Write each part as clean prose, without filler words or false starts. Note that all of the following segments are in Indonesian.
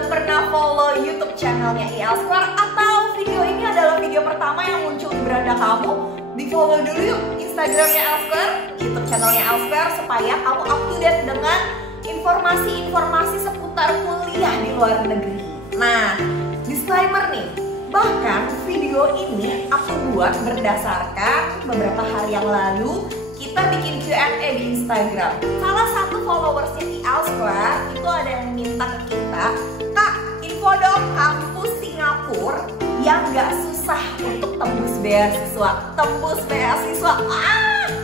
udah pernah follow YouTube channelnya IEL Square atau video ini adalah video pertama yang muncul di beranda kamu, di follow dulu yuk Instagramnya IEL Square, YouTube channelnya IEL Square supaya kamu up to date dengan informasi-informasi seputar kuliah di luar negeri. Nah, disclaimer nih, bahkan video ini aku buat berdasarkan beberapa hari yang lalu kita bikin Q&A di Instagram. Salah satu followersnya IEL Square itu ada yang minta ke kita, Kak, info dong kampus Singapura yang gak susah untuk tembus beasiswa.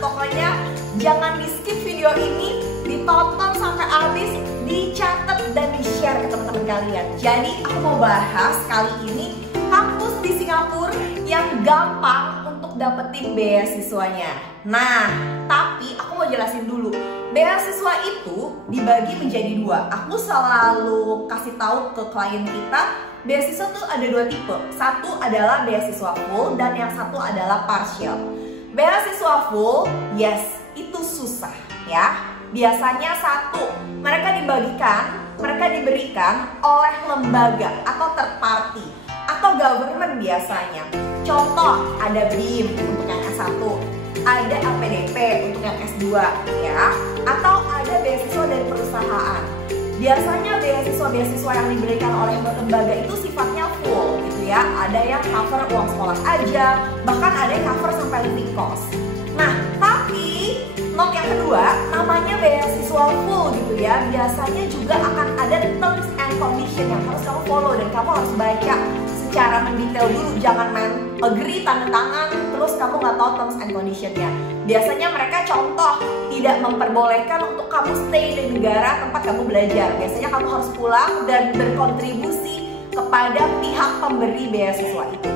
Pokoknya jangan di skip video ini, ditonton sampai habis, dicatat dan di-share ke teman-teman kalian. Jadi aku mau bahas kali ini kampus di Singapura yang gampang untuk dapetin beasiswanya. Nah, tapi aku mau jelasin dulu. Beasiswa itu dibagi menjadi dua. Aku selalu kasih tahu ke klien kita, beasiswa tuh ada dua tipe. Satu adalah beasiswa full dan yang satu adalah partial. Beasiswa full, yes, itu susah ya. Biasanya satu, mereka diberikan oleh lembaga atau third party atau government biasanya. Contoh, ada BIM untuk yang S1, ada LPDP untuk yang S2 ya, atau ada beasiswa dari perusahaan. Biasanya beasiswa yang diberikan oleh lembaga itu sifatnya full gitu ya. Ada yang cover uang sekolah aja, bahkan ada yang cover sampai living cost. Nah, tapi note yang kedua, namanya beasiswa full gitu ya, biasanya juga akan ada terms and condition yang harus kamu follow dan kamu harus baca secara mendetail dulu. Jangan main agree, tanda tangan, terus kamu nggak tahu terms and conditionnya. Biasanya mereka contoh tidak memperbolehkan untuk kamu stay di negara tempat kamu belajar. Biasanya kamu harus pulang dan berkontribusi kepada pihak pemberi beasiswa itu.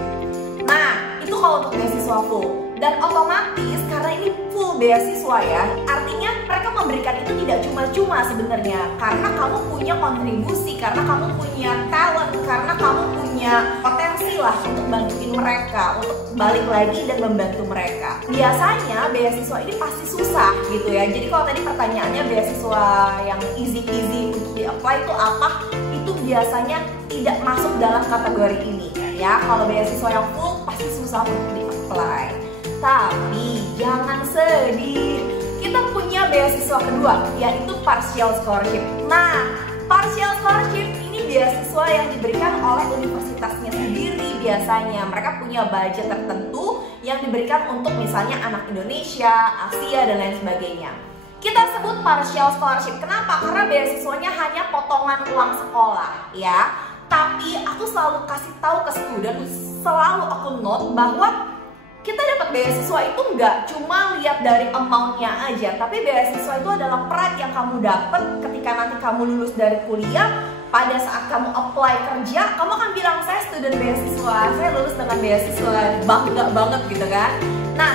Nah, itu kalau untuk beasiswa full. Dan otomatis karena ini full beasiswa ya, artinya mereka memberikan itu tidak cuma-cuma sebenarnya, karena kamu punya kontribusi, karena kamu punya talent, karena kamu punya potensi lah untuk bantuin mereka, untuk balik lagi dan membantu mereka. Biasanya beasiswa ini pasti susah gitu ya. Jadi kalau tadi pertanyaannya beasiswa yang easy peasy untuk di-apply itu apa? Itu biasanya tidak masuk dalam kategori ini ya. Kalau beasiswa yang full pasti susah untuk di-apply. Tapi jangan sedih, kita punya beasiswa kedua, yaitu partial scholarship. Nah, partial scholarship ini beasiswa yang diberikan oleh universitasnya sendiri biasanya. Mereka punya budget tertentu yang diberikan untuk misalnya anak Indonesia, Asia, dan lain sebagainya. Kita sebut partial scholarship. Kenapa? Karena beasiswanya hanya potongan uang sekolah ya. Tapi aku selalu kasih tahu ke student, selalu aku note bahwa kita dapat beasiswa itu nggak cuma lihat dari amount-nya aja, tapi beasiswa itu adalah pride yang kamu dapat ketika nanti kamu lulus dari kuliah. Pada saat kamu apply kerja, kamu akan bilang, saya student beasiswa, saya lulus dengan beasiswa, bangga banget gitu kan. Nah,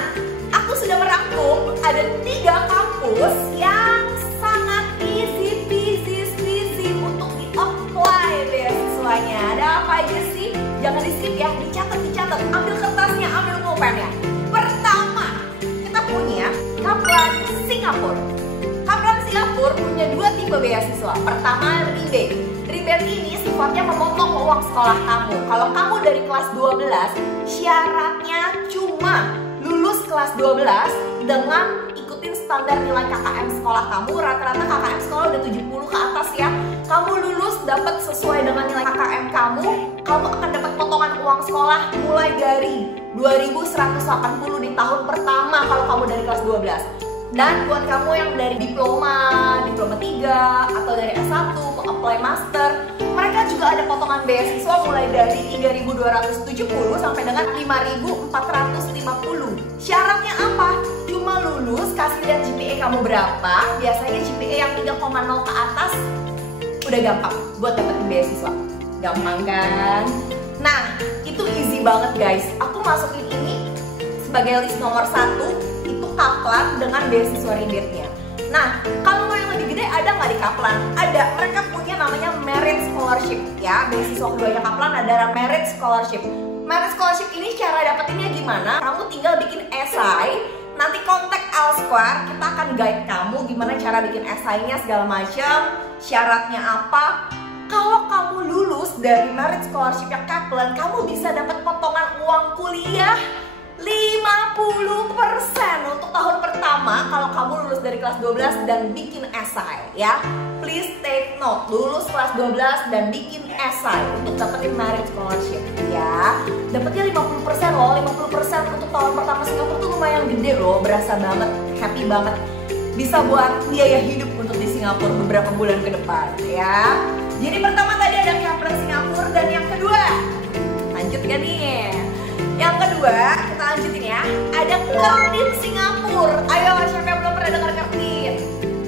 aku sudah merangkum ada 3 kampus yang sangat easy peasy untuk di-apply beasiswanya. Ada apa aja sih? Jangan di-skip ya, dicatat, ambil kertasnya, ambil pulpennya. Pertama, kita punya Kaplan Singapura. Kaplan Singapura punya 2 tipe beasiswa. Pertama, rebate. Rebate ini sifatnya memotong uang sekolah kamu. Kalau kamu dari kelas 12, syaratnya cuma lulus kelas 12 dengan ikutin standar nilai KKM sekolah kamu. Rata-rata KKM sekolah udah 70 ke atas ya. Kamu lulus dapat sesuai dengan nilai KKM kamu akan dapat potongan uang sekolah mulai dari 2.180 di tahun pertama kalau kamu dari kelas 12. Dan buat kamu yang dari diploma 3 atau dari S1 mau apply master, mereka juga ada potongan beasiswa mulai dari 3.270 sampai dengan 5.450. Syaratnya apa? Cuma lulus, kasih lihat GPA kamu berapa. Biasanya GPA yang 3,0 ke atas udah gampang buat dapetin beasiswa. Gampang kan? Nah, itu easy banget guys. Aku masukin ini sebagai list nomor 1. Itu Kaplan dengan beasiswa rebate-nya. Nah, kalau mau yang lebih gede ada nggak di Kaplan? Ada. Mereka punya namanya Merit Scholarship ya. Beasiswa keduanya Kaplan adalah Merit Scholarship. Merit Scholarship ini cara dapetinnya gimana? Kamu tinggal bikin esai, nanti kontak IEL Square, kita akan guide kamu gimana cara bikin esainya segala macam, syaratnya apa. kalau kamu lulus dari Merit Scholarship yang Kaplan, kamu bisa dapat potongan uang kuliah 50% untuk tahun pertama kalau kamu lulus dari kelas 12 dan bikin esai ya. Please take note, lulus kelas 12 dan bikin esai untuk dapetin Merit Scholarship ya. Dapetnya 50% loh, 50% untuk tahun pertama Singapura tuh lumayan gede loh, berasa banget, happy banget. Bisa buat biaya hidup untuk di Singapura beberapa bulan ke depan ya. Jadi pertama tadi ada Kaplan Singapura, dan yang kedua, lanjut kan nih. Yang kedua, kita lanjutin ya. Ada Curtin Singapura. Ayo, siapa yang belum pernah dengar Curtin?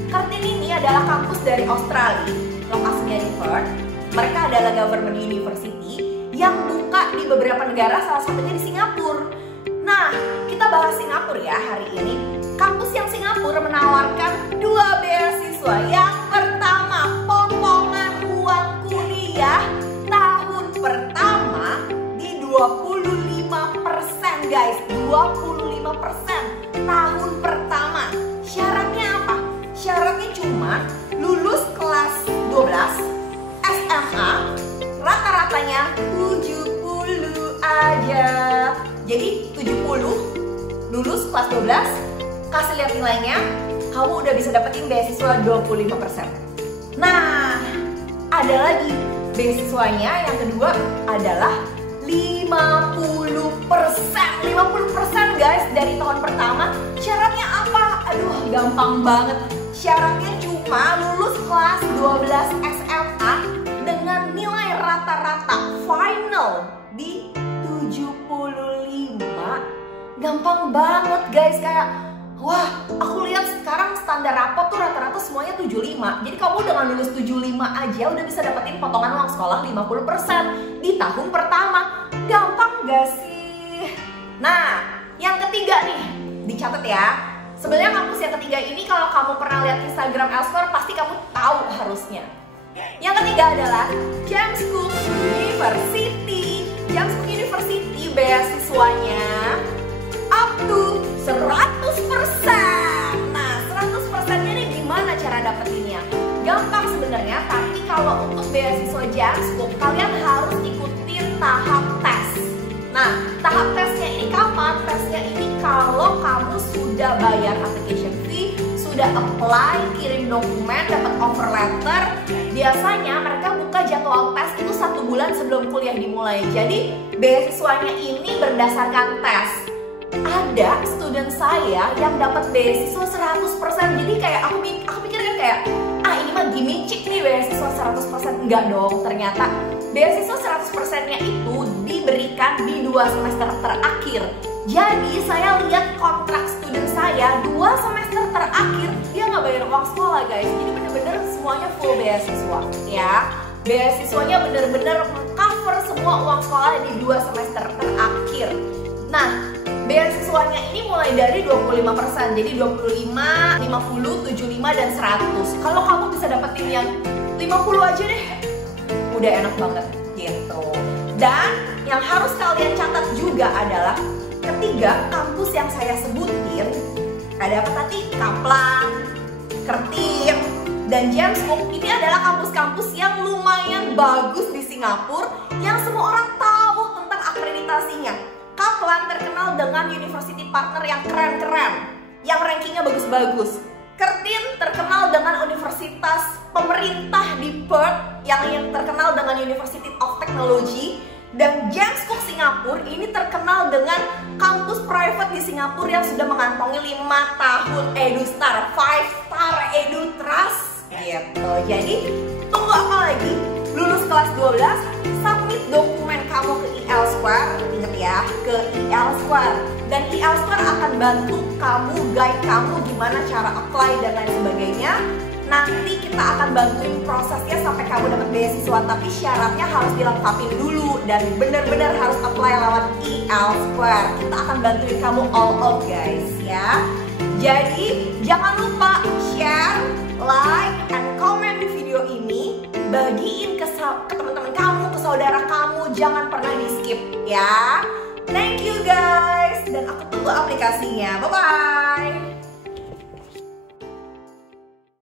Curtin ini adalah kampus dari Australia, lokasinya di Perth. Mereka adalah government university yang buka di beberapa negara, salah satunya di Singapura. Nah, kita bahas Singapura ya hari ini. Kampus yang Singapura menawarkan 2 beasiswa. Yang pertama, potongan uang kuliah tahun pertama di 25% guys, 25% tahun pertama. Syaratnya apa? Syaratnya cuma lulus kelas 12 SMA, rata-ratanya 70 aja. Jadi 70 lulus kelas 12, kasih lihat nilainya, kamu udah bisa dapetin beasiswa 25%. Nah, ada lagi beasiswanya yang kedua adalah 50% guys dari tahun pertama. Syaratnya apa? Aduh, gampang banget. Syaratnya cuma lulus kelas 12 SMA dengan nilai rata-rata final di 75. Gampang banget guys, kayak wah, aku lihat sekarang standar rapot tuh rata-rata semuanya 75. Jadi kamu dengan lulus 75 aja udah bisa dapetin potongan uang sekolah 50% di tahun pertama. Gampang gak sih? Nah, yang ketiga nih, dicatat ya. Sebenarnya kampus yang ketiga ini kalau kamu pernah lihat Instagram Elsewhere pasti kamu tahu harusnya. Yang ketiga adalah James Cook University. James Cook University beasiswanya up to 100%. Nah, 100%-nya nih gimana cara dapetinnya? Gampang sebenarnya, tapi kalau untuk beasiswa James Cook kalian harus ikutin tahap tes. Nah, tahap tesnya ini kapan? Tesnya ini kalau kamu sudah bayar application fee, sudah apply, kirim dokumen, dapat offer letter. Biasanya mereka buka jadwal tes itu 1 bulan sebelum kuliah dimulai. Jadi beasiswanya ini berdasarkan tes. Ada student saya yang dapat beasiswa 100%. Jadi kayak aku pikir kan kayak ini mah gimmick nih beasiswa 100%. Enggak dong, ternyata beasiswa 100%-nya itu diberikan di 2 semester terakhir. Jadi saya lihat kontrak student saya 2 semester terakhir dia nggak bayar uang sekolah guys. Jadi bener-bener semuanya full beasiswa ya. Beasiswanya bener-bener cover semua uang sekolah di 2 semester terakhir. Nah, beasiswanya ini mulai dari 25%, jadi 25, 50, 75, dan 100. Kalau kamu bisa dapetin yang 50 aja deh, udah enak banget gitu. Dan yang harus kalian catat juga adalah ketiga kampus yang saya sebutin, ada apa tadi? Kaplan, Curtin, dan James Cook. Ini adalah kampus-kampus yang lumayan bagus di Singapura, yang semua orang tahu tentang akreditasinya. Kaplan terkenal dengan university partner yang keren-keren, yang rankingnya bagus-bagus. Curtin terkenal dengan universitas pemerintah di Perth yang terkenal dengan University of Technology. Dan James Cook Singapura ini terkenal dengan kampus private di Singapura yang sudah mengantongi 5 tahun EduStar, 5 star EduTrust gitu. Jadi tunggu apa lagi? Lulus kelas 12, submit dokumen kamu ke Elsewhere. Ingat ya, ke Elsewhere. Dan Elsewhere akan bantu kamu, guide kamu gimana cara apply dan lain sebagainya. Nanti kita akan bantuin prosesnya sampai kamu dapat beasiswa, tapi syaratnya harus dilengkapi dulu dan benar-benar harus apply lewat Elsewhere. Kita akan bantuin kamu all out guys ya. Jadi jangan lupa share, like, and comment di video ini. Bagiin ke teman-teman kamu, ke saudara kamu, jangan pernah di skip ya. Thank you guys, dan aku tunggu aplikasinya. Bye bye.